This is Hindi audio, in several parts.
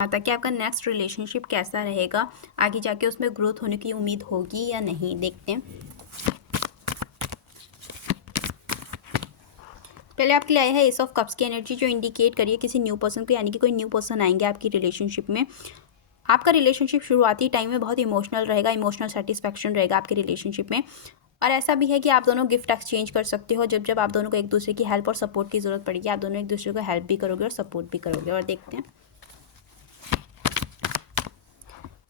आता कि आपका नेक्स्ट रिलेशनशिप कैसा रहेगा, आगे जाके उसमें ग्रोथ होने की उम्मीद होगी या नहीं, देखते हैं। पहले आपके लिए आया है एस ऑफ कप्स की एनर्जी, जो इंडिकेट करिए किसी न्यू पर्सन को, यानी कि कोई न्यू पर्सन आएंगे आपकी रिलेशनशिप में। आपका रिलेशनशिप शुरुआती टाइम में बहुत इमोशनल रहेगा, इमोशनल सेटिस्फैक्शन रहेगा आपके रिलेशनशिप में। और ऐसा भी है कि आप दोनों गिफ्ट एक्सचेंज कर सकते हो। जब जब आप दोनों को एक दूसरे की हेल्प और सपोर्ट की ज़रूरत पड़ेगी, आप दोनों एक दूसरे को हेल्प भी करोगे और सपोर्ट भी करोगे। और देखते हैं,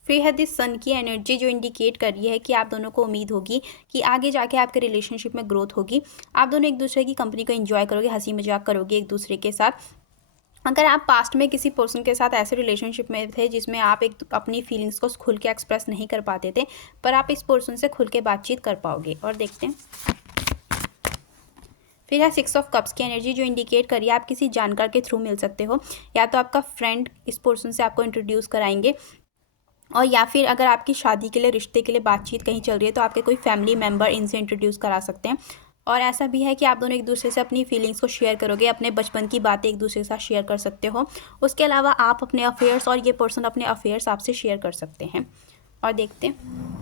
फिर है दिस सन की एनर्जी, जो इंडिकेट कर रही है कि आप दोनों को उम्मीद होगी कि आगे जाके आपके रिलेशनशिप में ग्रोथ होगी। आप दोनों एक दूसरे की कंपनी को एंजॉय करोगे, हंसी मजाक करोगे एक दूसरे के साथ। अगर आप पास्ट में किसी पर्सन के साथ ऐसे रिलेशनशिप में थे जिसमें आप एक अपनी फीलिंग्स को खुल के एक्सप्रेस नहीं कर पाते थे, पर आप इस पर्सन से खुल के बातचीत कर पाओगे। और देखते हैं, फिर है सिक्स ऑफ कप्स की एनर्जी, जो इंडिकेट करिए आप किसी जानकार के थ्रू मिल सकते हो, या तो आपका फ्रेंड इस पर्सन से आपको इंट्रोड्यूस कराएंगे, और या फिर अगर आपकी शादी के लिए, रिश्ते के लिए बातचीत कहीं चल रही है तो आपके कोई फैमिली मेम्बर इनसे इंट्रोड्यूस करा सकते हैं। और ऐसा भी है कि आप दोनों एक दूसरे से अपनी फीलिंग्स को शेयर करोगे, अपने बचपन की बातें एक दूसरे के साथ शेयर कर सकते हो। उसके अलावा आप अपने अफेयर्स और ये पर्सन अपने अफेयर्स आपसे शेयर कर सकते हैं। और देखते हैं,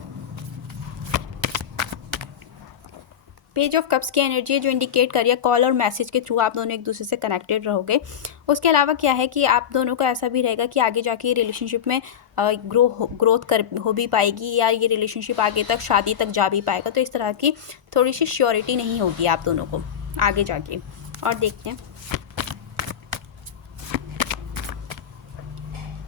पेज ऑफ कप्स की एनर्जी, जो इंडिकेट करिए कॉल और मैसेज के थ्रू आप दोनों एक दूसरे से कनेक्टेड रहोगे। उसके अलावा क्या है कि आप दोनों को ऐसा भी रहेगा कि आगे जाके ये रिलेशनशिप में ग्रोथ हो भी पाएगी, या ये रिलेशनशिप आगे तक शादी तक जा भी पाएगा। तो इस तरह की थोड़ी सी श्योरिटी नहीं होगी आप दोनों को आगे जाके। और देखते हैं,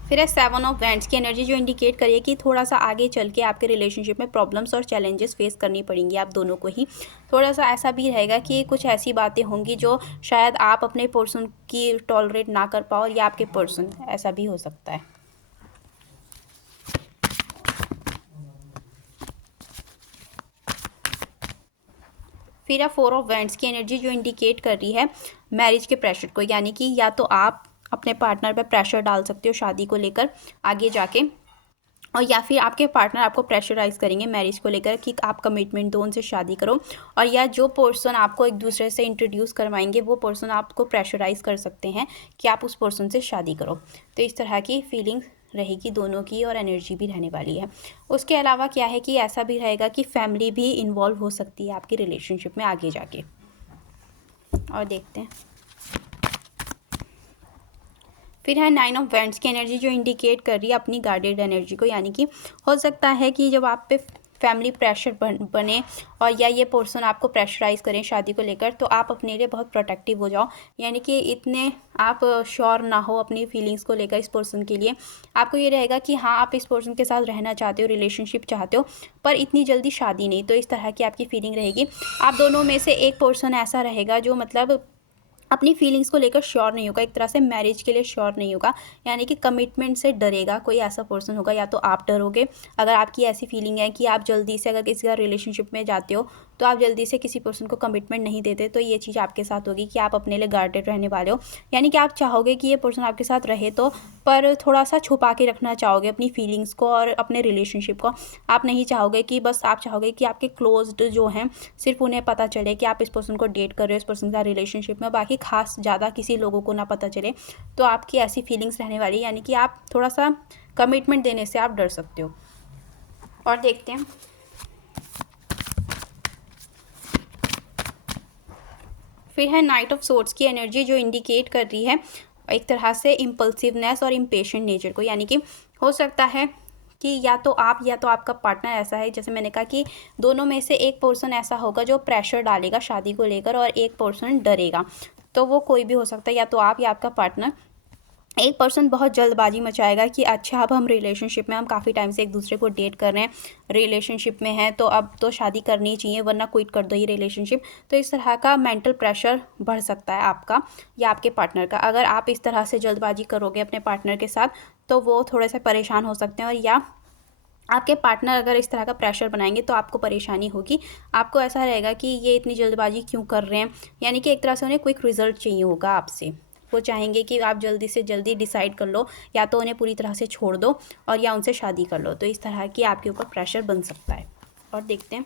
फिर है सेवन ऑफ वैंड्स की एनर्जी, जो इंडिकेट करिए कि थोड़ा सा आगे चल के आपके रिलेशनशिप में प्रॉब्लम्स और चैलेंजेस फेस करनी पड़ेंगी आप दोनों को ही। थोड़ा सा ऐसा भी रहेगा कि कुछ ऐसी बातें होंगी जो शायद आप अपने पर्सन की टॉलरेट ना कर पाओ, या आपके पर्सन, ऐसा भी हो सकता है। फिर है फोर ऑफ वैंड्स की एनर्जी, जो इंडिकेट कर रही है मैरिज के प्रेशर को, यानी कि या तो आप अपने पार्टनर पर प्रेशर डाल सकते हो शादी को लेकर आगे जाके, और या फिर आपके पार्टनर आपको प्रेशराइज करेंगे मैरिज को लेकर कि आप कमिटमेंट दो, उनसे शादी करो। और या जो पर्सन आपको एक दूसरे से इंट्रोड्यूस करवाएंगे, वो पर्सन आपको प्रेशराइज कर सकते हैं कि आप उस पर्सन से शादी करो। तो इस तरह की फीलिंग रहेगी दोनों की, और एनर्जी भी रहने वाली है। उसके अलावा क्या है कि ऐसा भी रहेगा कि फैमिली भी इन्वॉल्व हो सकती है आपकी रिलेशनशिप में आगे जाके। और देखते हैं, फिर है नाइन ऑफ वैंड्स की एनर्जी, जो इंडिकेट कर रही है अपनी गार्डेड एनर्जी को, यानी कि हो सकता है कि जब आप पे फैमिली प्रेशर बने, और या ये पर्सन आपको प्रेशराइज करें शादी को लेकर, तो आप अपने लिए बहुत प्रोटेक्टिव हो जाओ, यानी कि इतने आप श्योर ना हो अपनी फीलिंग्स को लेकर इस पर्सन के लिए। आपको ये रहेगा कि हाँ, आप इस पर्सन के साथ रहना चाहते हो, रिलेशनशिप चाहते हो, पर इतनी जल्दी शादी नहीं। तो इस तरह की आपकी फीलिंग रहेगी। आप दोनों में से एक पर्सन ऐसा रहेगा जो मतलब अपनी फीलिंग्स को लेकर श्योर नहीं होगा, एक तरह से मैरिज के लिए श्योर नहीं होगा, यानी कि कमिटमेंट से डरेगा। कोई ऐसा पर्सन होगा, या तो आप डरोगे, अगर आपकी ऐसी फीलिंग है कि आप जल्दी से अगर किसी का रिलेशनशिप में जाते हो तो आप जल्दी से किसी पर्सन को कमिटमेंट नहीं देते, तो ये चीज़ आपके साथ होगी कि आप अपने लिए गार्डेड रहने वाले हो, यानी कि आप चाहोगे कि ये पर्सन आपके साथ रहे तो, पर थोड़ा सा छुपा के रखना चाहोगे अपनी फीलिंग्स को और अपने रिलेशनशिप को। आप नहीं चाहोगे कि बस, आप चाहोगे कि आपके क्लोज्ड जो हैं सिर्फ उन्हें पता चले कि आप इस पर्सन को डेट कर रहे हो, इस पर्सन के साथ रिलेशनशिप में, बाकी खास ज़्यादा किसी लोगों को ना पता चले। तो आपकी ऐसी फीलिंग्स रहने वाली, यानी कि आप थोड़ा सा कमिटमेंट देने से आप डर सकते हो। और देखते हैं, फिर है नाइट ऑफ सोर्ड्स की एनर्जी, जो इंडिकेट कर रही है एक तरह से इम्पल्सिवनेस और इम्पेशेंट नेचर को, यानी कि हो सकता है कि या तो आप या तो आपका पार्टनर ऐसा है, जैसे मैंने कहा कि दोनों में से एक पर्सन ऐसा होगा जो प्रेशर डालेगा शादी को लेकर, और एक पर्सन डरेगा। तो वो कोई भी हो सकता है, या तो आप या आपका पार्टनर। एक पर्सन बहुत जल्दबाजी मचाएगा कि अच्छा, अब हम रिलेशनशिप में, हम काफ़ी टाइम से एक दूसरे को डेट कर रहे हैं, रिलेशनशिप में हैं, तो अब तो शादी करनी चाहिए, वरना क्विट कर दो ये रिलेशनशिप। तो इस तरह का मेंटल प्रेशर बढ़ सकता है आपका या आपके पार्टनर का। अगर आप इस तरह से जल्दबाजी करोगे अपने पार्टनर के साथ, तो वो थोड़े से परेशान हो सकते हैं, और या आपके पार्टनर अगर इस तरह का प्रेशर बनाएंगे तो आपको परेशानी होगी। आपको ऐसा रहेगा कि ये इतनी जल्दबाजी क्यों कर रहे हैं, यानी कि एक तरह से उन्हें क्विक रिजल्ट चाहिए होगा आपसे। वो चाहेंगे कि आप जल्दी से जल्दी डिसाइड कर लो, या तो उन्हें पूरी तरह से छोड़ दो, और या उनसे शादी कर लो। तो इस तरह की आपके ऊपर प्रेशर बन सकता है। और देखते हैं,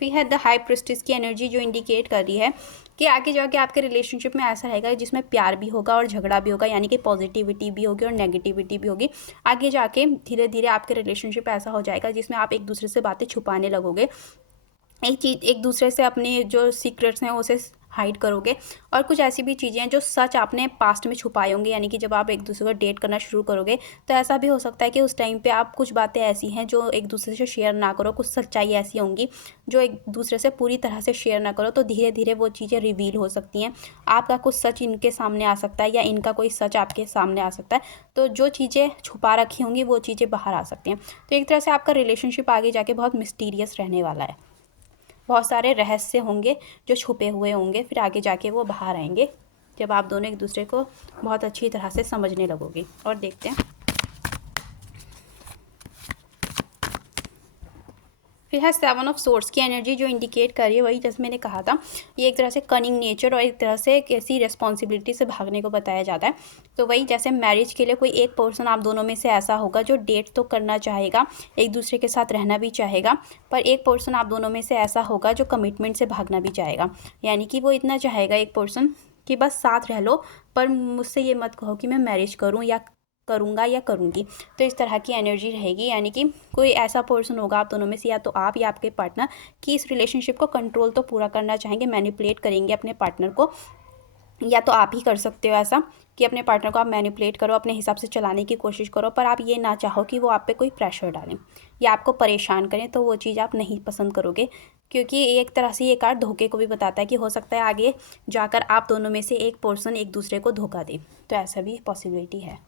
फिर है द हाई प्रिस्टिस की एनर्जी, जो इंडिकेट कर रही है कि आगे जाके आपके रिलेशनशिप में ऐसा रहेगा जिसमें प्यार भी होगा और झगड़ा भी होगा, यानी कि पॉजिटिविटी भी होगी और नेगेटिविटी भी होगी। आगे जाके धीरे धीरे आपके रिलेशनशिप ऐसा हो जाएगा जिसमें आप एक दूसरे से बातें छुपाने लगोगे, एक दूसरे से अपने जो सीक्रेट्स हैं उसे हाइड करोगे, और कुछ ऐसी भी चीज़ें हैं जो सच आपने पास्ट में छुपाए होंगे, यानी कि जब आप एक दूसरे को डेट करना शुरू करोगे तो ऐसा भी हो सकता है कि उस टाइम पे आप कुछ बातें ऐसी हैं जो एक दूसरे से शेयर ना करो, कुछ सच्चाई ऐसी होंगी जो एक दूसरे से पूरी तरह से शेयर ना करो, तो धीरे धीरे वो चीज़ें रिवील हो सकती हैं। आपका कुछ सच इनके सामने आ सकता है या इनका कोई सच आपके सामने आ सकता है, तो जो चीज़ें छुपा रखी होंगी वो चीज़ें बाहर आ सकती हैं। तो एक तरह से आपका रिलेशनशिप आगे जाके बहुत मिस्टीरियस रहने वाला है, बहुत सारे रहस्य होंगे जो छुपे हुए होंगे, फिर आगे जाके वो बाहर आएंगे जब आप दोनों एक दूसरे को बहुत अच्छी तरह से समझने लगोगे। और देखते हैं फिर है 7 ऑफ सोर्ड्स की एनर्जी जो इंडिकेट कर रही है, वही जैसे मैंने कहा था, ये एक तरह से कनिंग नेचर और एक तरह से एक ऐसी रिस्पॉन्सिबिलिटी से भागने को बताया जाता है। तो वही जैसे मैरिज के लिए कोई एक पर्सन आप दोनों में से ऐसा होगा जो डेट तो करना चाहेगा, एक दूसरे के साथ रहना भी चाहेगा, पर एक पर्सन आप दोनों में से ऐसा होगा जो कमिटमेंट से भागना भी चाहेगा, यानी कि वो इतना चाहेगा एक पर्सन कि बस साथ रह लो, पर मुझसे ये मत कहो कि मैं मैरिज करूँ या करूँगा या करूँगी। तो इस तरह की एनर्जी रहेगी, यानी कि कोई ऐसा पर्सन होगा आप दोनों में से, या तो आप या आपके पार्टनर, कि इस रिलेशनशिप को कंट्रोल तो पूरा करना चाहेंगे, मैनिपुलेट करेंगे अपने पार्टनर को, या तो आप ही कर सकते हो ऐसा कि अपने पार्टनर को आप मैनिपुलेट करो, अपने हिसाब से चलाने की कोशिश करो, पर आप ये ना चाहो कि वो आप पे कोई प्रेशर डालें या आपको परेशान करें, तो वो चीज़ आप नहीं पसंद करोगे, क्योंकि एक तरह से ये कार्ड धोखे को भी बताता है कि हो सकता है आगे जाकर आप दोनों में से एक पर्सन एक दूसरे को धोखा दे, तो ऐसा भी पॉसिबिलिटी है।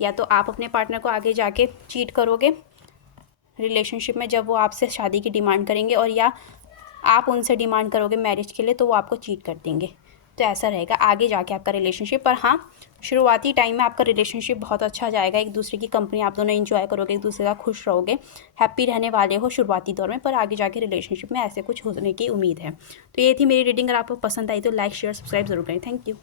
या तो आप अपने पार्टनर को आगे जाके चीट करोगे रिलेशनशिप में जब वो आपसे शादी की डिमांड करेंगे, और या आप उनसे डिमांड करोगे मैरिज के लिए तो वो आपको चीट कर देंगे। तो ऐसा रहेगा आगे जाके आपका रिलेशनशिप। पर हाँ, शुरुआती टाइम में आपका रिलेशनशिप बहुत अच्छा जाएगा, एक दूसरे की कंपनी आप दोनों एंजॉय करोगे, एक दूसरे का खुश रहोगे, हैप्पी रहने वाले हो शुरुआती दौर में, पर आगे जाके रिलेशनशिप में ऐसे कुछ होने की उम्मीद है। तो ये थी मेरी रीडिंग। अगर आपको पसंद आई तो लाइक शेयर सब्सक्राइब जरूर करें। Thank you.